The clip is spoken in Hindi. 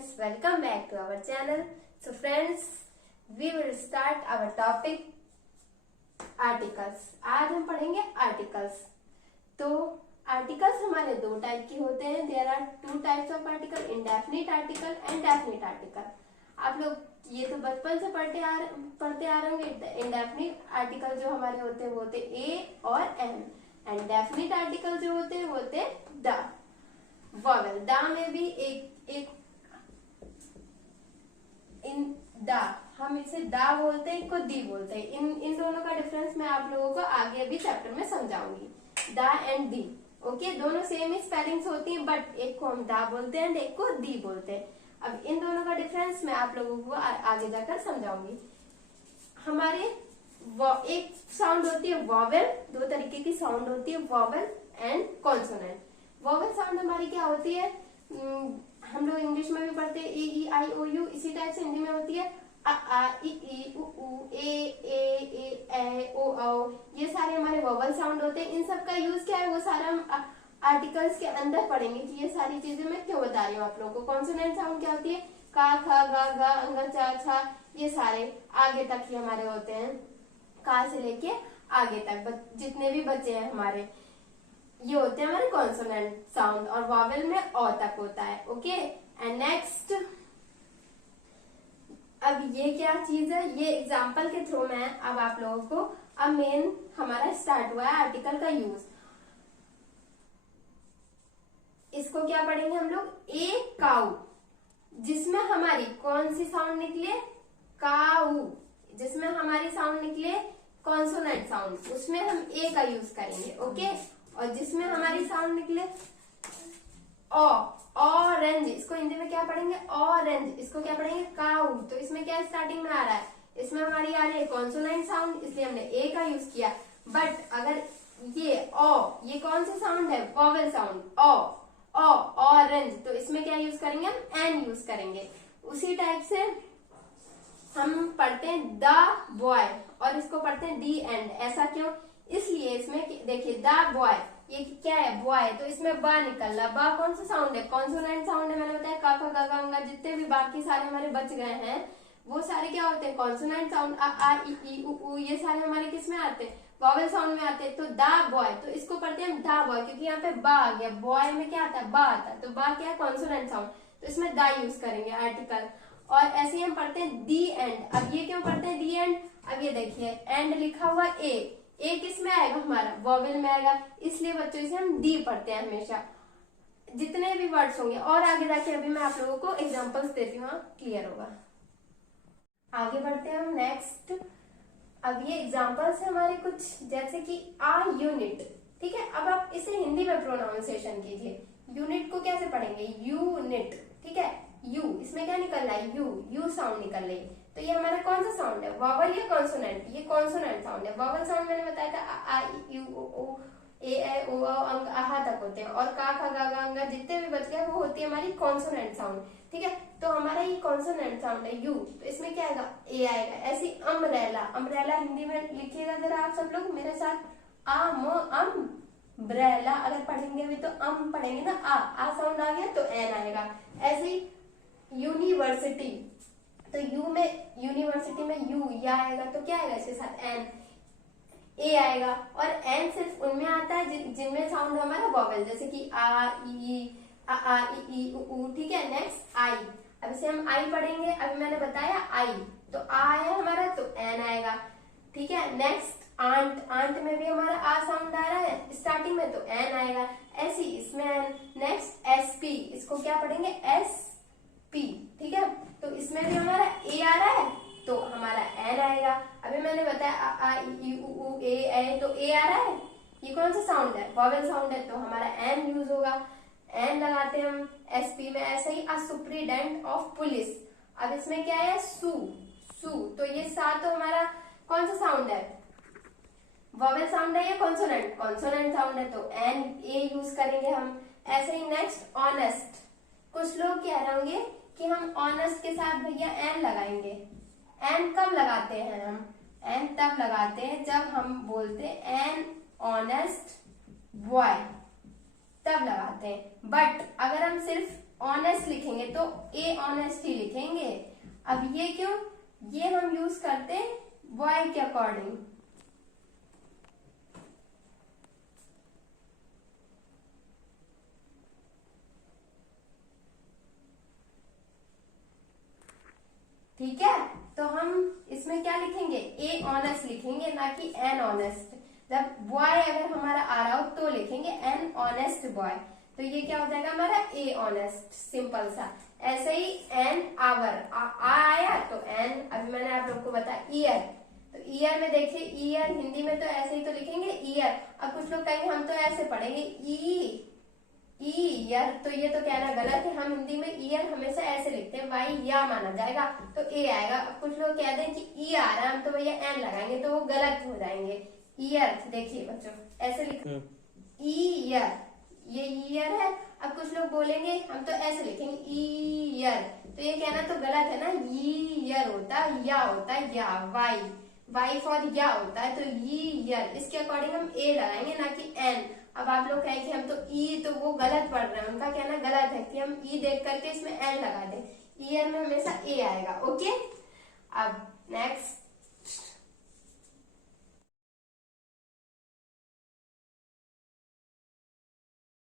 friends, welcome back to our channel. So friends, we will start our topic articles. आज हम पढ़ेंगे आर्टिकल्स। तो आर्टिकल्स हमारे दो टाइप के होते हैं। There are two types of article, indefinite article and definite article. आप लोग ये तो बचपन से पढ़ते आ रहे होंगे। इंडेफिनिट आर्टिकल जो हमारे होते हैं वो होते ए और एन, एंड डेफिनिट आर्टिकल जो होते हैं वो होते द। वॉवेल दा में भी एक इन दा, हम इसे दा बोलते हैं, इनको दी बोलते हैं। इन दोनों का डिफरेंस मैं आप लोगों को आगे अभी चैप्टर में समझाऊंगी। दा एंड दी, ओके, दोनों सेम ही स्पेलिंग्स होती हैं, बट एक को हम दा बोलते हैं एंड एक को दी बोलते हैं। अब इन दोनों का डिफरेंस मैं आप लोगों को आगे जाकर समझाऊंगी। हमारे एक साउंड होती है वॉवेल, दो तरीके की साउंड होती है, vowel and consonant. Vowel sound हमारी क्या होती है, हम लोग इंग्लिश में भी पढ़ते हैं ए ई आई ओ यू, इसी टाइप से हिंदी में होती है अ आ इ ई उ ऊ ए ओ औ। ये सारे हमारे वॉवेल साउंड होते हैं। इन सब का यूज क्या है वो सारा हम आर्टिकल्स के अंदर पढ़ेंगे कि ये सारी चीजें मैं क्यों बता रही हूँ आप लोगों को। कॉन्सोनेंट साउंड क्या होती है, का खा गा गा अंगा चा छा, ये सारे आगे तक ही हमारे होते हैं, का से लेके आगे तक जितने भी बचे हैं हमारे, ये होते हैं हमारे कॉन्सोनेंट साउंड। और वॉवेल में अ तक होता है, ओके। एंड नेक्स्ट, अब ये क्या चीज है, ये एग्जाम्पल के थ्रू मैं अब आप लोगों को, अब मेन हमारा स्टार्ट हुआ है आर्टिकल का यूज। इसको क्या पढ़ेंगे हम लोग, ए काऊ, जिसमें हमारी कौन सी साउंड निकले, काऊ, जिसमें हमारी साउंड निकले कॉन्सोनेंट साउंड, उसमें हम ए का यूज करेंगे, ओके। और जिसमें हमारी साउंड निकले ऑरेंज, इसको हिंदी में क्या पढ़ेंगे, ऑरेंज, इसको क्या पढ़ेंगे, काऊ। तो इसमें क्या स्टार्टिंग में आ रहा है, इसमें हमारी आ रही है कॉन्सोनेंट साउंड, इसलिए हमने ए का यूज किया। बट अगर ये ये कौन सी साउंड है, वॉवेल साउंड, ऑरेंज, तो इसमें क्या यूज करेंगे, हम एन यूज करेंगे। उसी टाइप से हम पढ़ते हैं द बॉय, और इसको पढ़ते हैं दी एंड। ऐसा क्यों, इसलिए इसमें देखिए द बॉय, ये क्या है, बॉय, तो इसमें बा निकल रहा। बा कौन सा साउंड है, कॉन्सोनेंट साउंड है। मैंने बताया का खा गा गा अंगा, जितने भी बाकी सारे हमारे बच गए हैं वो सारे क्या होते हैं, कॉन्सोनेंट साउंड। अ आ इ ई उ ऊ, ये सारे हमारे किस में आते हैं, वॉवेल साउंड में आते हैं। तो द बॉय, तो इसको पढ़ते हैं हम द बॉय, क्योंकि यहाँ पे बा आ गया, बॉय में क्या आता है, बा आता है, तो बा क्या है, कॉन्सोनेंट साउंड, तो इसमें द यूज करेंगे आर्टिकल। और ऐसे ही हम पढ़ते हैं दी एंड। अब ये क्यों पढ़ते हैं दी एंड, अब ये देखिए एंड लिखा हुआ ए किस में आएगा, हमारा वॉवेल में आएगा, इसलिए बच्चों इसे हम दी पढ़ते हैं हमेशा, जितने भी वर्ड्स होंगे। और आगे जाके अभी मैं आप लोगों को एग्जांपल्स देती हूँ, क्लियर होगा। आगे बढ़ते हैं हम नेक्स्ट। अब ये एग्जांपल्स है हमारे कुछ, जैसे कि आ यूनिट, ठीक है। अब आप इसे हिंदी में प्रोनाउंसिएशन कीजिए। यूनिट को कैसे पढ़ेंगे, यूनिट, ठीक है। यू, इसमें क्या निकल रहा है, यू साउंड निकल रही है। तो ये हमारा कौन सा साउंड है, वॉवेल या कॉन्सोनेंट, ये कॉन्सोनेंट साउंड है। वॉवेल साउंड मैंने बताया था आ इ यू ओ ए ओ अंग आहा तक होते हैं, और का खा गा गा अंगा जितने भी बच गए वो होती है हमारी कॉन्सोनेंट साउंड, ठीक है। तो हमारा ये कॉन्सोनेंट साउंड है यू, तो इसमें क्या आएगा, ए आएगा। ऐसी अम्ब्रेला, अम्ब्रेला हिंदी में लिखिएगा जरा आप सब लोग मेरे साथ, अम्ब्रेला, अगर पढ़ेंगे अभी तो अम पढ़ेंगे ना, आ साउंड आ गया तो एन आएगा। ऐसे ही यूनिवर्सिटी, तो यू में, यूनिवर्सिटी में यू या आएगा तो क्या आएगा, इसके साथ एन, ए आएगा। और एन सिर्फ उनमें आता है जिनमें साउंड हमारा वॉवेल, जैसे कि आ ई उ ऊ, ठीक है। नेक्स्ट आई, अब इसे हम आई पढ़ेंगे। अभी मैंने बताया आई, तो आ है हमारा तो एन आएगा, ठीक है। नेक्स्ट आंट, आंट में भी हमारा आ साउंड आ रहा है स्टार्टिंग में, तो एन आएगा। ऐसी इसमें एन। नेक्स्ट एस पी, इसको क्या पढ़ेंगे, एस पी, ठीक है। तो इसमें भी हमारा ए आ रहा है तो हमारा एन आएगा। अभी मैंने बताया आ इ उ ऊ ए, तो ए आ रहा है, ये कौन सा साउंड है, वॉवेल साउंड है, तो हमारा एन यूज होगा, एन लगाते हैं हम एसपी में। ऐसे ही सुप्रीडेंट ऑफ पुलिस, अब इसमें क्या है, सू, तो ये सा तो हमारा कौन सा साउंड है, वॉवेल साउंड है या कॉन्सोनेंट, कॉन्सोनेंट साउंड है, तो एन ए यूज करेंगे हम। ऐसे ही नेक्स्ट ऑनेस्ट, कुछ लोग कह रहे होंगे कि हम ऑनेस्ट के साथ भैया एन लगाएंगे। एन कब लगाते हैं हम, एन तब लगाते हैं जब हम बोलते हैं एन ऑनेस्ट बॉय, तब लगाते हैं। बट अगर हम सिर्फ ऑनेस्ट लिखेंगे तो ए ऑनेस्ट ही लिखेंगे। अब ये क्यों, ये हम यूज करते हैं बॉय के अकॉर्डिंग। ठीक है, तो हम इसमें क्या लिखेंगे, ए ऑनेस्ट लिखेंगे, ना कि एन ऑनेस्ट। जब बॉय अगर हमारा आ रहा हो तो लिखेंगे एन ऑनेस्ट बॉय, तो ये क्या हो जाएगा हमारा ए ऑनेस्ट, सिंपल सा। ऐसे ही एन आवर, आया तो एन, अभी मैंने आप लोग को बताया ईयर, तो ईयर में देखिए, ईयर हिंदी में तो ऐसे ही तो लिखेंगे ईयर। अब कुछ लोग कहेंगे हम तो ऐसे पढ़ेंगे ईयर, तो ये तो कहना गलत है। हम हिंदी में ईयर हमेशा ऐसे लिखते हैं, वाई या माना जाएगा तो ए आएगा। अब कुछ लोग कहते हैं कि ई आ रहा है, हम तो भैया एन लगाएंगे, तो वो गलत हो जाएंगे। ईयर, देखिए बच्चों ऐसे लिख, ईयर, ये ईयर है। अब कुछ लोग बोलेंगे हम तो ऐसे लिखेंगे ईयर, तो ये कहना तो गलत है ना, ईयर होता है, या होता है या, वाई फॉर या होता है, तो ईयर। इसके अकॉर्डिंग हम ए लगाएंगे, ना कि एन। अब आप लोग कहें कि हम तो ई, तो वो गलत पढ़ रहे हैं, उनका कहना गलत है कि हम ई देख करके इसमें एन लगा दें। ईयर में हमेशा ए आएगा। ओके, अब नेक्स्ट